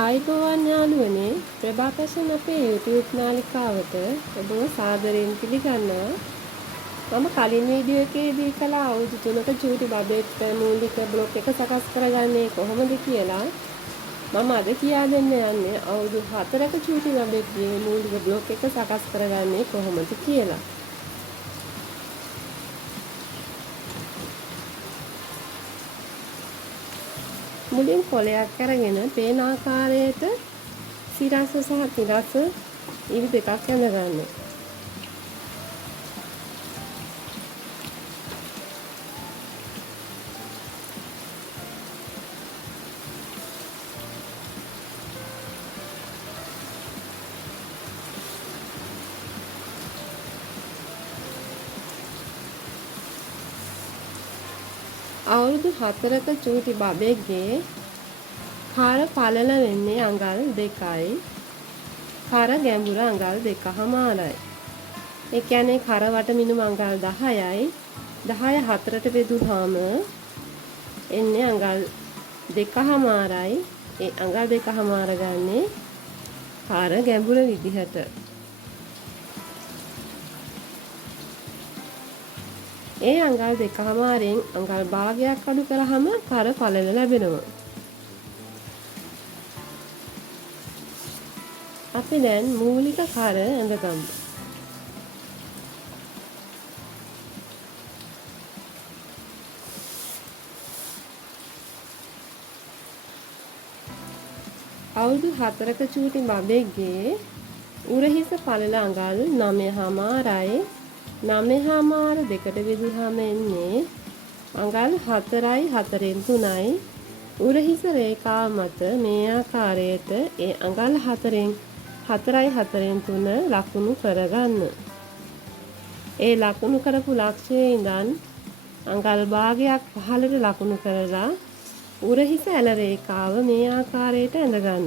ආයිබෝවන් යාළුවනේ ප්‍රභාකර්ෂන් අපේ YouTube නාලිකාවට ඔබව සාදරයෙන් පිළිගන්නවා. මම කලින් වීඩියෝ එකේදී කළා අවුරුදු 3ක චූටි බබෙක් මූලික බ්ලොක් එක සකස් කරගන්නේ කොහොමද කියලා. මම අද කියා දෙන්න යන්නේ අවුරුදු 4ක චූටි බබෙක්ගේ මූලික බ්ලොක් එක සකස් කරගන්නේ කොහොමද කියලා. මුලින් කොලයක් අරගෙන පේන ආකාරයට සිරස සහ තිරස ඉරි දෙකක් ඇඳ ගන්න. අවුරුදු 4ක චූටි බබෙක්ගේ කර පළල වෙන්නේ අඟල් 2යි. කර ගැඹුර අඟල් 2.5යි. ඒ කියන්නේ කර වට මිනුම අඟල් 10යි. 10 4ට බෙදුවාම එන්නේ අඟල් 2.5යි. ඒ අඟල් 2.5 ගන්නේ කර ගැඹුර විදිහට. ඒ අඟල් 2.5න් අඟල් භාගයක් අඩු කරාම කර පළල ලැබෙනවා. අපි දැන් මූලික කර ඇඳගමු. අවුරුදු 4ක චූටි බබෙක්ගේ උරහිස පළල අඟල් 9.5යි. 9.5 දෙකට බෙදුවාම එන්නේ අඟල් 4යි 4න් 3යි. උරහිස රේඛාව මත මේ ආකාරයට ඒ අඟල් 4යි 4න් 3 ලකුණු කරගන්න. ඒ ලකුණු කරපු ලක්ෂයේ ඉඳන් අඟල් භාගයක් පහළට ලකුණු කරලා උරහිස ඇල රේඛාව මේ ආකාරයට ඇඳගන්න.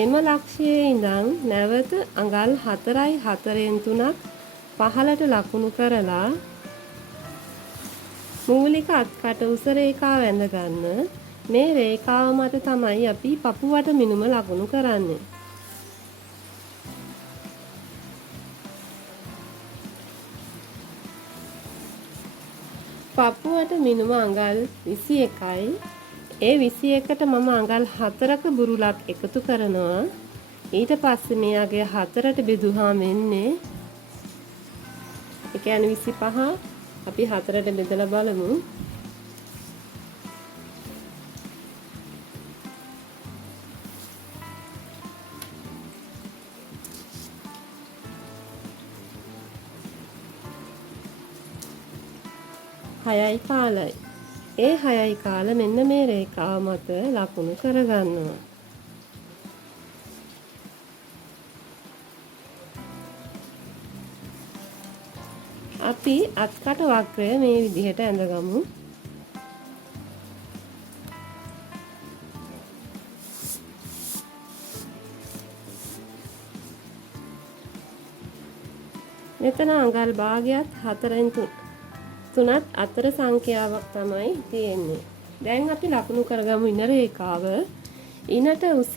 එම ලක්ෂයේ ඉඳන් නැවත අඟල් 4යි 4න් 3ක් පහළට ලකුණු කරලා මූලික අත්කට උස රේඛාව ඇඳ ගන්න. මේ රේඛාව මත තමයි අපි පපුවට මිනුම ලකුණු කරන්නේ. පපුවට මිනුම අඟල් 21යි. ඒ 21ට මම අඟල් 4ක බුරුලක් එකතු කරනවා. ඊට පස්සේ මෙයාගේ 4ට බෙදුවාම එන්නේ ඒ කියන්නේ 25. අපි 4ට බෙදලා බලමු. හයයි කාලයි. ඒ 6යි කාල මෙන්න මේ රේඛාව මත ලකුණු කරගන්නවා. අපි අත්කට වක්‍රය මේ විදිහට ඇඳගමු. මෙතන අඟල් භාගයක් 4න් 3ත් අතර සංඛ්‍යාවක් තමයි තියෙන්නේ. දැන් අපි ලකුණු කරගමු ඉන රේඛාව. ඉනට උස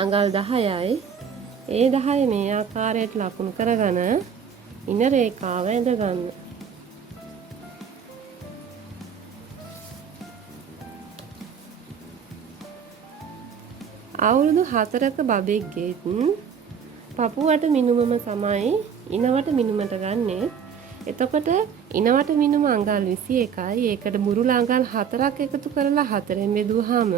අඟල් 10යි. ඒ 10 මේ ආකාරයට ලකුණු කරගෙන ඉන රේඛාව ඇඳගන්න. අවුරුදු 4ක බබෙක්ගේ පපුවට මිනුමම තමයි ඉනවට මිනුමට ගන්නෙ. එතකොට ඉනවට මිනුම අඟල් 21යි. ඒකට බුරුල අඟල් 4ක් එකතු කරලා 4ෙන් බෙදුවාම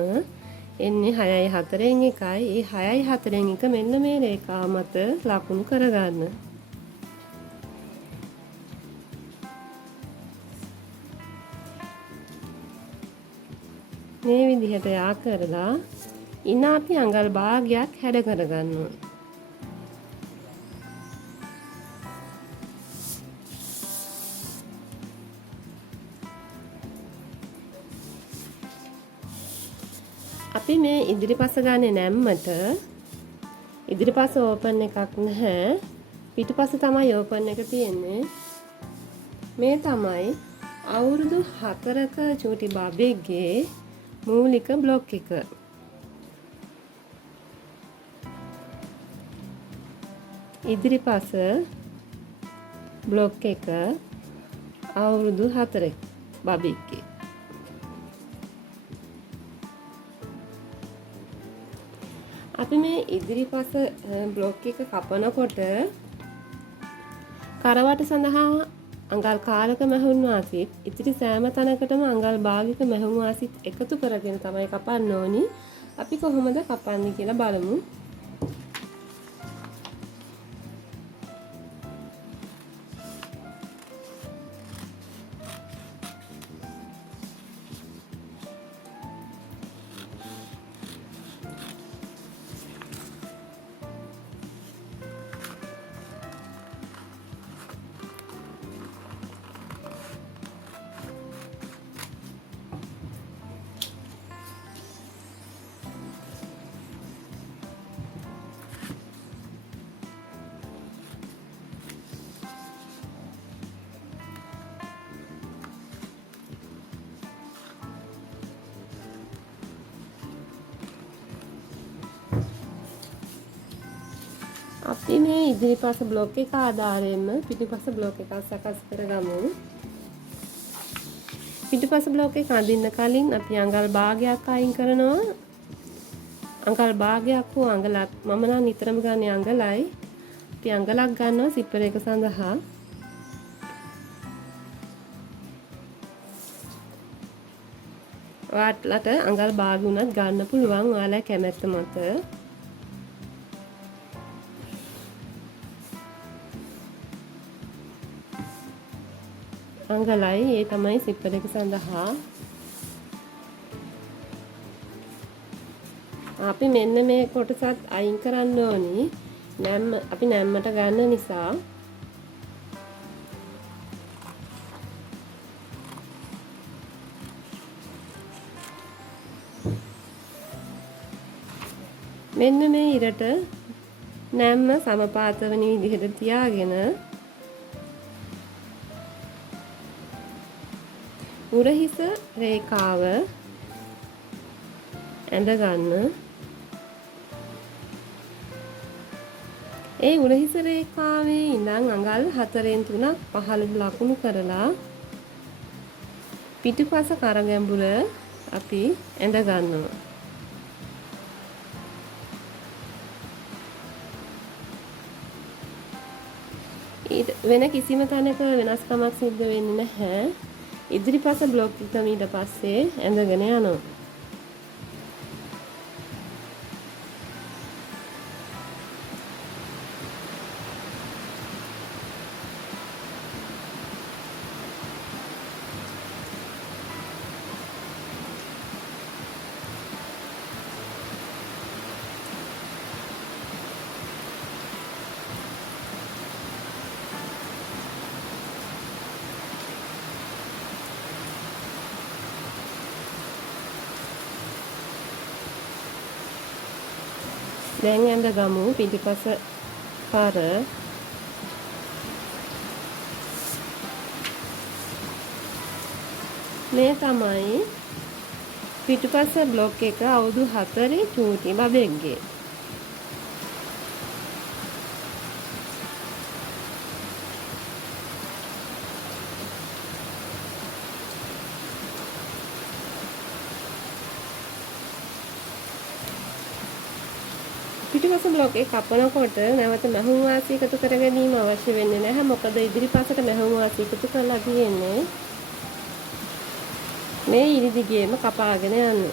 එන්නේ 6යි 4න් 1යි. ඒ 6යි 4න් 1 මෙන්න මේ රේඛාව මත ලකුණු කරගන්න. මේ විදිහට යා කරලා ඉන අපි අඟල් භාගයක් හැඩ කරගන්නවා. අපි මේ ඉදිරිපස ගන්නේ නැම්මට ඉදිරිපස ඕපන් එකක් නැහැ. පිටුපස තමයි ඕපන් එක තියෙන්නේ. මේ තමයි අවුරුදු 4ක චූටි බබෙක්ගේ මූලික බ්ලොක් එක. ඉදිරිපස බ්ලොක් එක අවුරුදු 4 බබෙක්ගේ. අපි මේ ඉදිරිපස බ්ලොක් එක කපනකොට කරවට සඳහා අඟල් කාලක මැහුම් වාසිත් ඉතිරි සෑම තැනකටම අඟල් භාගික මැහුම් වාසිත් එකතු කරගෙන තමයි කපන්න ඕනි. අපි කොහොමද කපන්නේ කියලා බලමු. අපි මේ ඉදිරිපස බ්ලොක් එක ආධාරයෙන්ම පිටුපස බ්ලොක් එකක් සකස් කරගමු. පිටුපස බ්ලොක් එක අඳින්න කලින් අපි අඟල් භාගයක් අයින් කරනවා. අඟල් භාගයක් හෝ අඟලක් මම නම් නිතරම ගන්නේ අඟලයි. අපි අඟලක් ගන්නවා සිප්පර එක සඳහා. ඔයාලට අඟල් භාග උනත් ගන්න පුළුවන් ඔයාලා කැමැත්ත මත. අඟලයි ඒ තමයි සිප්පර එක සඳහා. අපි මෙන්න මේ කොටසත් අයින් කරන්න ඕනි. අපි නැම්මට ගන්න නිසා. මෙන්න මේ ඉරට නැම්ම සමපාත වෙන විදිහට තියාගෙන උරහිස රේඛාව ඇඳ ගන්න. ඒ උරහිස රේඛාවේ ඉඳන් අඟල් 4න් 3ක් පහළ ලකුණු කරලා පිටුපස කරගැඹුර අපි ඇඳ ගන්නවා. වෙන කිසිම තැනක වෙනස්කමක් සිද්ධ වෙන්නේ නැහැ. ඉදිරිපස බ්ලොක් එක ඊට පස්සේ ඇඳගෙන යනවා. දැන් ඇඳ ගමු පිටිපස කර. මේ තමයි පිටිපස බ්ලොක් එක අවුරුදු 4 චූටි බබෙක්ගේ. පිටිපස බ්ලොක් එක කපනකොට නැවත මැහුම් වාසි එකතු කර ගැනීම අවශ්‍ය වෙන්නේ නැහැ. මොකද ඉදිරිපසට මැහුම් වාසි එකතු කරලා තියෙන්නේ. මේ ඉරි දිගේම කපාගෙන යන්න.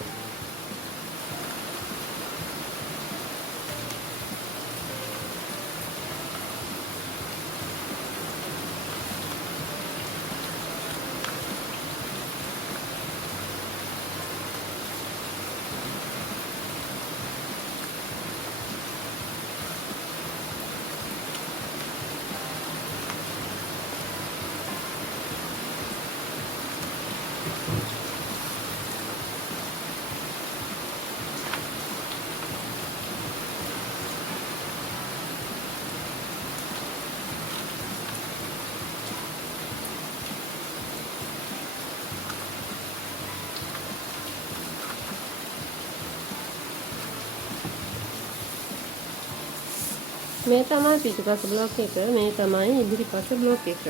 මේ තමයි පිටුපස බ්ලොක් එක. මේ තමයි ඉදිරිපස බ්ලොක් එක.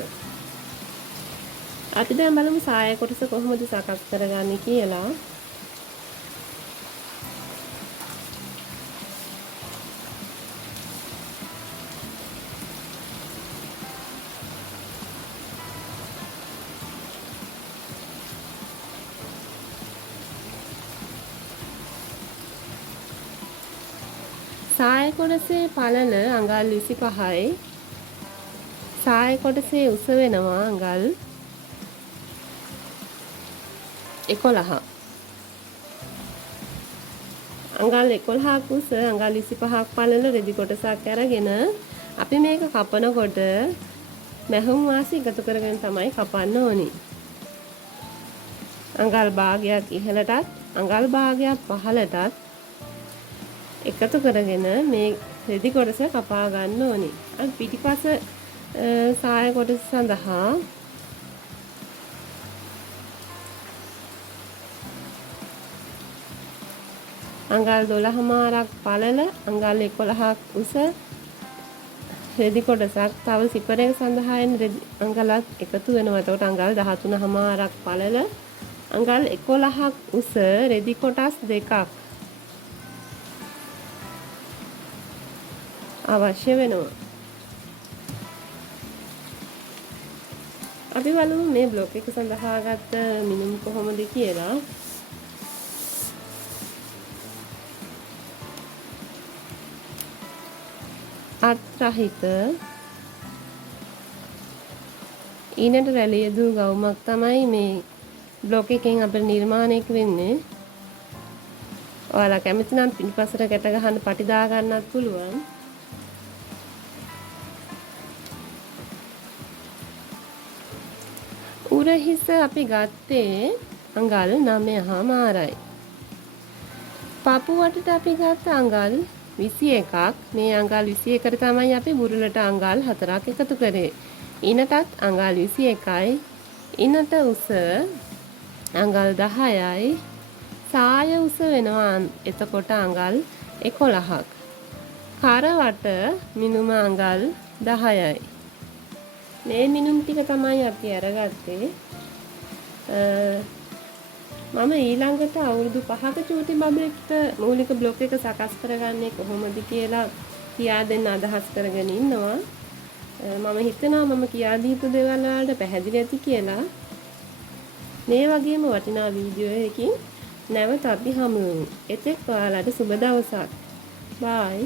අපි දැන් බලමු සාය කොටස කොහොමද සකස් කරගන්නේ කියලා. සාය කොටසේ පළල අඟල් 25යි. සාය කොටසේ උස වෙනවා අඟල් 11. අඟල් 11ක් උස අඟල් 25ක් පළල රෙදි කොටසක් අරගෙන අපි මේක කපනකොට මැහුම් වාසි එකතු කරගෙන තමයි කපන්න ඕනි. අඟල් භාගයක් ඉහළටත් අඟල් භාගයක් පහළටත් එකතු කරගෙන මේ රෙදි කොටස කපා ගන්න ඕනි. අර පිටිපස සාය කොටස සඳහා අඟල් 12මාරක් පළල අඟල් 11ක් උස රෙදි කොටසක් තව සිපර් එක සඳහා එන රෙදි අඟලක් එකතු වෙනවා. එතකොට අඟල් 13මාරක් පළල අඟල් 11ක් උස රෙදි කොටස් දෙකක් අවශ්‍ය වෙනවා. අපි බලමු මේ බ්ලොක් එක සඳහා ගත්ත මිනුම් කොහොමද කියලා. අත්‍රහිත ඊනට රැළිය දූ ගවුමක් තමයි මේ බ්ලොක් එකෙන් අපිට නිර්මාණය වෙන්නේ. ඔයාලා කැමති නම් පිටිපසට ගැට ගහන්න පටි දා ගන්නත් පුළුවන්. උරහිස අපි ගත්තේ අඟල් 9මාරයි. පපු වටට අපි ගත්ත අඟල් 21ක්. මේ අඟල් 21කට තමයි අපි බුරුලට අඟල් 4ක් එකතු කරේ. ඉනටත් අඟල් 21යි. ඉනට උස අඟල් 10යි. සාය උස වෙනවා එතකොට අඟල් 11ක්. කරවට මිනුම අඟල් 10යි. මේ මිනුම් ටික තමයි අපි අරගත්තේ. මම ඊළඟට අවුරුදු 5ක චූටි බබෙක්ට මූලික බ්ලොක් එක සකස් කරගන්නේ කොහොමද කියලා කියා දෙන්න අදහස් කරගෙන ඉන්නවා. මම හිතනවා මම කියා දීපු දේවල් වලට පැහැදිලි ඇති කියලා. මේ වගේම වටිනා වීඩියෝ එකකින් නැවත අපි හමු වෙමු. එතෙක් ඔයාලට සුබ දවසක්. බයි.